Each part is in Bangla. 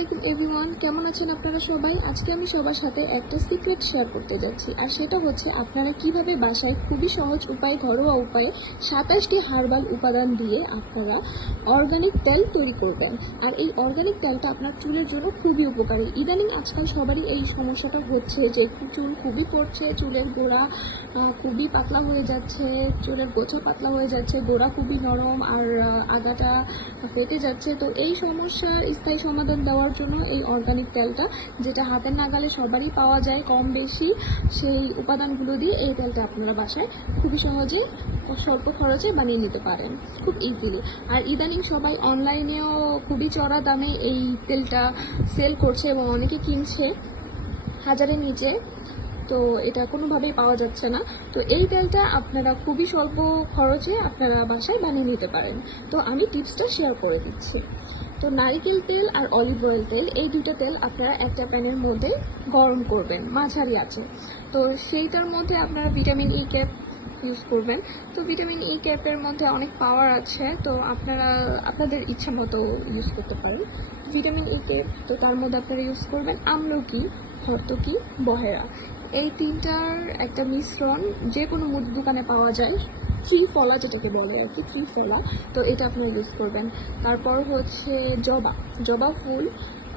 আলাইকুম এভরিওয়ান, কেমন আছেন আপনারা সবাই? আজকে আমি সবার সাথে একটা সিক্রেট শেয়ার করতে যাচ্ছি, আর সেটা হচ্ছে আপনারা কীভাবে বাসায় খুবই সহজ উপায়ে, ঘরোয়া উপায়ে সাতাশটি হার্বাল উপাদান দিয়ে আপনারা অর্গানিক তেল তৈরি করবেন। আর এই অর্গানিক তেলটা আপনার চুলের জন্য খুবই উপকারী। ইদানিং আজকাল সবারই এই সমস্যাটা হচ্ছে যে চুল খুবই পড়ছে, চুলের গোড়া খুবই পাতলা হয়ে যাচ্ছে, চুলের গোছা পাতলা হয়ে যাচ্ছে, গোড়া খুবই নরম, আর আগাটা ফেটে যাচ্ছে। তো এই সমস্যার স্থায়ী সমাধান দেওয়ার জন্য এই অর্গানিক তেলটা, যেটা হাতের নাগালে সবারই পাওয়া যায় কম বেশি, সেই উপাদানগুলো দিয়ে এই তেলটা আপনারা বাসায় খুবই সহজে স্বল্প খরচে বানিয়ে নিতে পারেন, খুব ইজিলি আর ইদানিং সবাই অনলাইনেও খুবই চড়া দামে এই তেলটা সেল করছে এবং অনেকে কিনছে হাজারের নিচে। তো এটা কোনোভাবেই পাওয়া যাচ্ছে না। তো এই তেলটা আপনারা খুবই স্বল্প খরচে আপনারা বাসায় বানিয়ে নিতে পারেন। তো আমি টিপসটা শেয়ার করে দিচ্ছি। তো নারিকেল তেল আর অলিভ অয়েল তেল, এই দুটো তেল আপনারা একটা প্যানের মধ্যে গরম করবেন, মাঝারি আছে। তো সেইটার মধ্যে আপনারা ভিটামিন ই ক্যাপ ইউজ করবেন। তো ভিটামিন ই ক্যাপের মধ্যে অনেক পাওয়ার আছে, তো আপনারা, আপনাদের ইচ্ছা মতো ইউজ করতে পারেন। ভিটামিন ই ক্যাপ তো তার মধ্যে আপনারা ইউজ করবেন আমলকি হর্তকি বহেরা। এই তিনটার একটা মিশ্রণ যে কোনো মুদি, দোকানে পাওয়া যায়। থ্রি ফলা যেটাকে বলে আর কি থ্রি ফলা, তো এটা আপনারা ইউজ করবেন। তারপর হচ্ছে জবা জবা ফুল,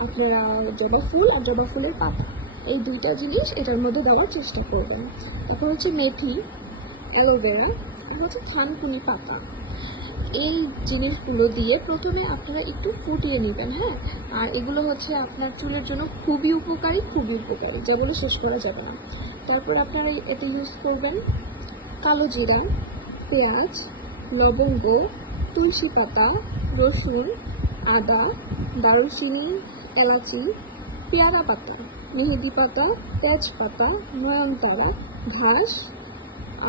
আপনারা জবা ফুল আর জবা ফুলের পাতা। এই দুইটা জিনিস এটার মধ্যে দেওয়ার চেষ্টা করবেন। তারপর হচ্ছে মেথি অ্যালোভেরা আর হচ্ছে থানকুনি পাতা। এই জিনিসগুলো দিয়ে প্রথমে আপনারা একটু ফুটিয়ে নেবেন হ্যাঁ? আর এগুলো হচ্ছে আপনার চুলের জন্য খুবই উপকারী খুবই উপকারী। যা বলে শেষ করা যাবে না। তারপর আপনারা এতে ইউজ করবেন কালো জিরা, পেঁয়াজ, লবঙ্গ, তুলসী পাতা, রসুন, আদা, দারুচিনি, এলাচি, পেয়ারা পাতা, মেহেদি পাতা, তেজপাতা, নয়নতারা, ঘাস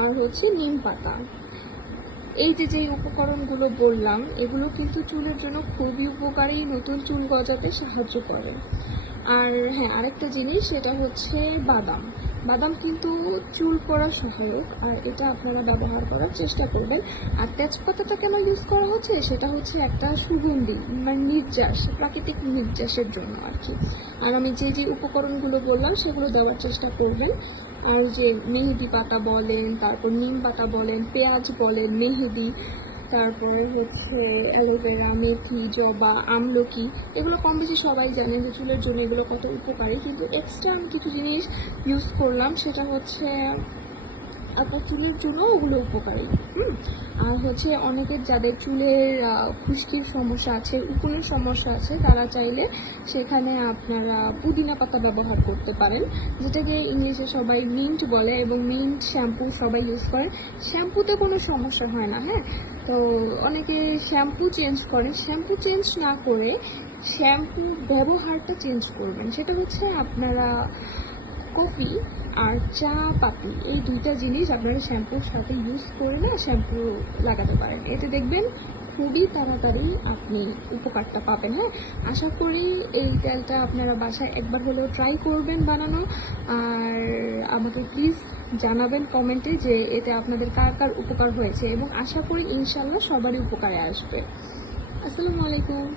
আর হচ্ছে নিম পাতা। এই যে যে উপকরণগুলো বললাম, এগুলো কিন্তু চুলের জন্য খুবই উপকারী, নতুন চুল গজাতে সাহায্য করে। আর হ্যাঁ আরেকটা জিনিস, সেটা হচ্ছে বাদাম। বাদাম কিন্তু চুল পড়া সহায়ক, আর এটা আপনারা ব্যবহার করার চেষ্টা করবেন। আর তেজপাতাটা কেন ইউজ করা হচ্ছে? সেটা হচ্ছে একটা সুগন্ধি মানে নির্যাস, প্রাকৃতিক নির্যাসের জন্য আর কি। আর আমি যে যে উপকরণগুলো বললাম, সেগুলো দেওয়ার চেষ্টা করবেন। আর যে মেহেদি পাতা বলেন, তারপর নিম পাতা বলেন, পেঁয়াজ বলেন, মেহেদি তারপরে হচ্ছে অ্যালোভেরা, মেথি, জবা, আমলকি, এগুলো কম বেশি সবাই জানে যে চুলের জন্য এগুলো কত উপকারী। কিন্তু এক্সট্রা আমি কিছু জিনিস ইউজ করলাম, সেটা হচ্ছে আপনার চুলের জন্য ওগুলো উপকারী। আর হচ্ছে অনেকের যাদের চুলের খুশকির সমস্যা আছে, উকুনের সমস্যা আছে, তারা চাইলে সেখানে আপনারা পুদিনা পাতা ব্যবহার করতে পারেন, যেটাকে ইংলিশে সবাই মিন্ট বলে এবং মিন্ট শ্যাম্পু সবাই ইউজ করে। শ্যাম্পুতে কোনো সমস্যা হয় না হ্যাঁ? তো অনেকে শ্যাম্পু চেঞ্জ করে। শ্যাম্পু চেঞ্জ না করে শ্যাম্পু ব্যবহারটা চেঞ্জ করবেন। সেটা হচ্ছে আপনারা কফি আর চা পাতি এই দুইটা জিনিস আপনারা শ্যাম্পুর সাথে ইউজ করে না শ্যাম্পু লাগাতে পারেন। এতে দেখবেন খুবই তাড়াতাড়ি আপনি উপকারটা পাবেন। হ্যাঁ আশা করি এই তেলটা আপনারা বাসায় একবার হলেও ট্রাই করবেন বানানো। আর আমাকে প্লিজ জানাবেন কমেন্টে যে এতে আপনাদের কার কার উপকার হয়েছে। এবং আশা করি ইনশাল্লাহ সবারই উপকারে আসবে। আসসালামু আলাইকুম।